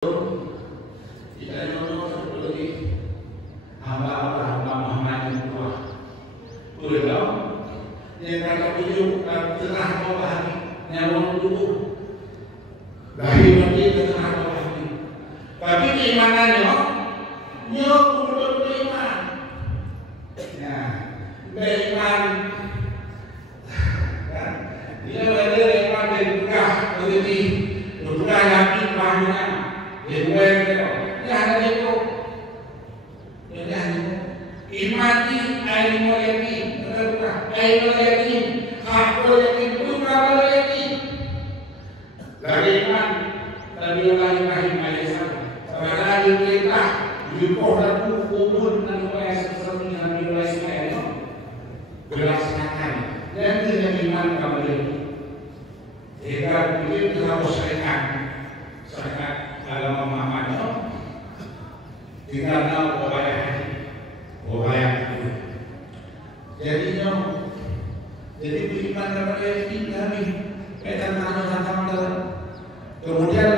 Tidak nyono seperti hamba Allah, hamba Muhammad yang tua. Boleh tahu? Yang kata tujuh tengah bawah hati, nyawang tubuh. Lahir nanti tengah bawah hati. Tapi keimanannya, nyok betul-betul iman. Ya, beriman. Dia belajar iman dari berkah, berarti berkah yakin bahagia. Imani ainul yakin, ainul yakin, hakul yakin, bukan yakin. Lagi iman, Nabiullah Ibrahim alaihissalam. Karena kita yukoh dan kubur dan sesuatu yang Nabiullah Ismail berlaksanakan dan tidak iman kepada itu. Jika begitu harus sehat agama Muhammad tinggal tahu obaya itu. Jadinya jadi beriman kepada yakin kami kaitan dalam. Kemudian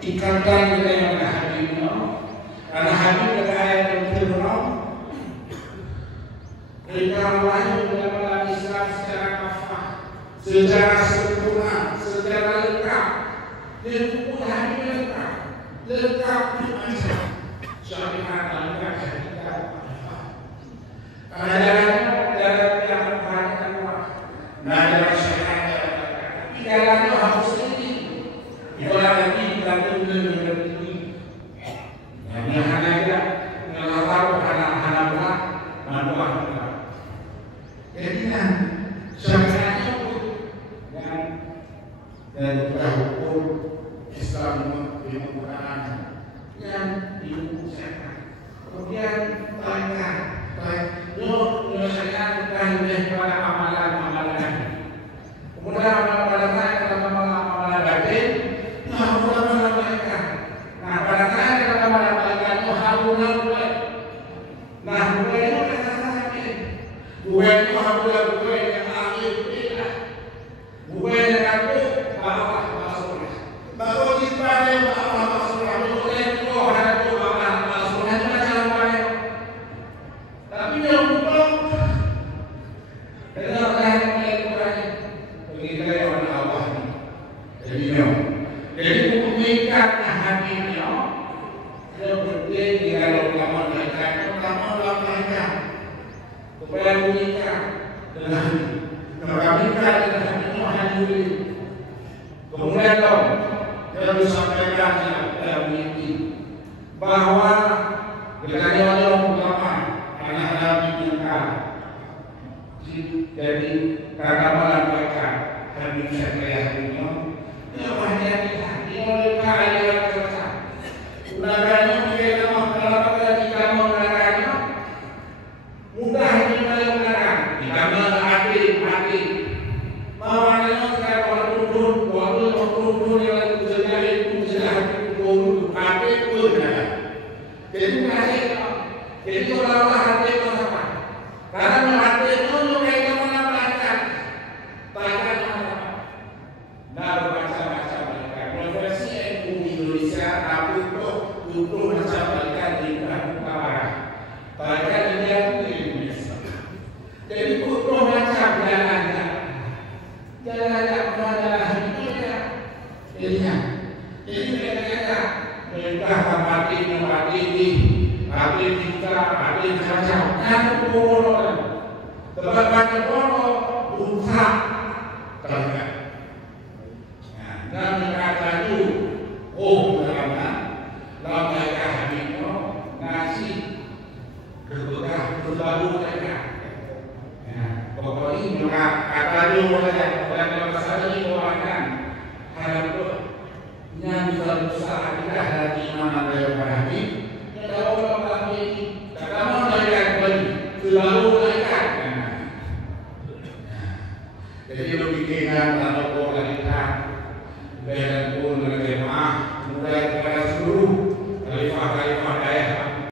ikatkan dengan hadisnya karena hadis ada ayat yang firman perintah wahyu dalam Islam secara kafah, secara sempurna, secara lengkap. Dan hukum hadis lengkap dibaca. Syariat lengkap syariat. Dalam yang perhatikan dalam syariat tapi dalamnya harus ini. Itulah nanti kita tunggu ini. Yang hanya ada kalau tahu anak-anak berat, manduah berat. Jadi kan syariatnya dan hukum Islam Quran yang diusahakan. Kemudian menyelesaikan kepada amalan-amalan. Kemudian amalan amalan batin, amalan mereka. Nah, pada saat amalan mereka itu halunan gue. Nah, gue itu kata-kata gue itu halunan gue yang akhir tidak. Gue yang aku bahwa baru dipakai bahwa Rasulullah itu ada bahwa Rasulullah itu macam mana? Tapi yang belum dengan orang yang Quran begitu orang Allah. Jadi mengikat hatinya seperti di dalam ulama mereka supaya mengikat dengan hati. Kemudian yang disampaikan dalam ini bahwa dengan orang ulama anak Nabi mereka jadi karena malam mereka Habib Syekh ini hanya di mereka yang kerja undangannya mereka kalau kita menggunakannya mudah dimulai ditambah hati bahwa jadi seolah-olah hati itu sama. Karena hati itu mereka menambahkan bacaan apa? Nah, baca-baca mereka. Profesi NU Indonesia tapi untuk baca mereka di Barat. Baca di Indonesia. Jadi untuk baca jalannya adalah itu ya. Jadi mereka mati Hati saja, kan orang sebab banyak orang berusaha terlihat. Dan mereka itu, dalamnya, dalam mereka hadisnya ngasih berbaru mereka. Pokoknya mereka kata dulu saja, dalam masalah ini orang harapnya bisa berusaha tidak dari mana dari hadis. Kalau orang ini, kalau mereka selalu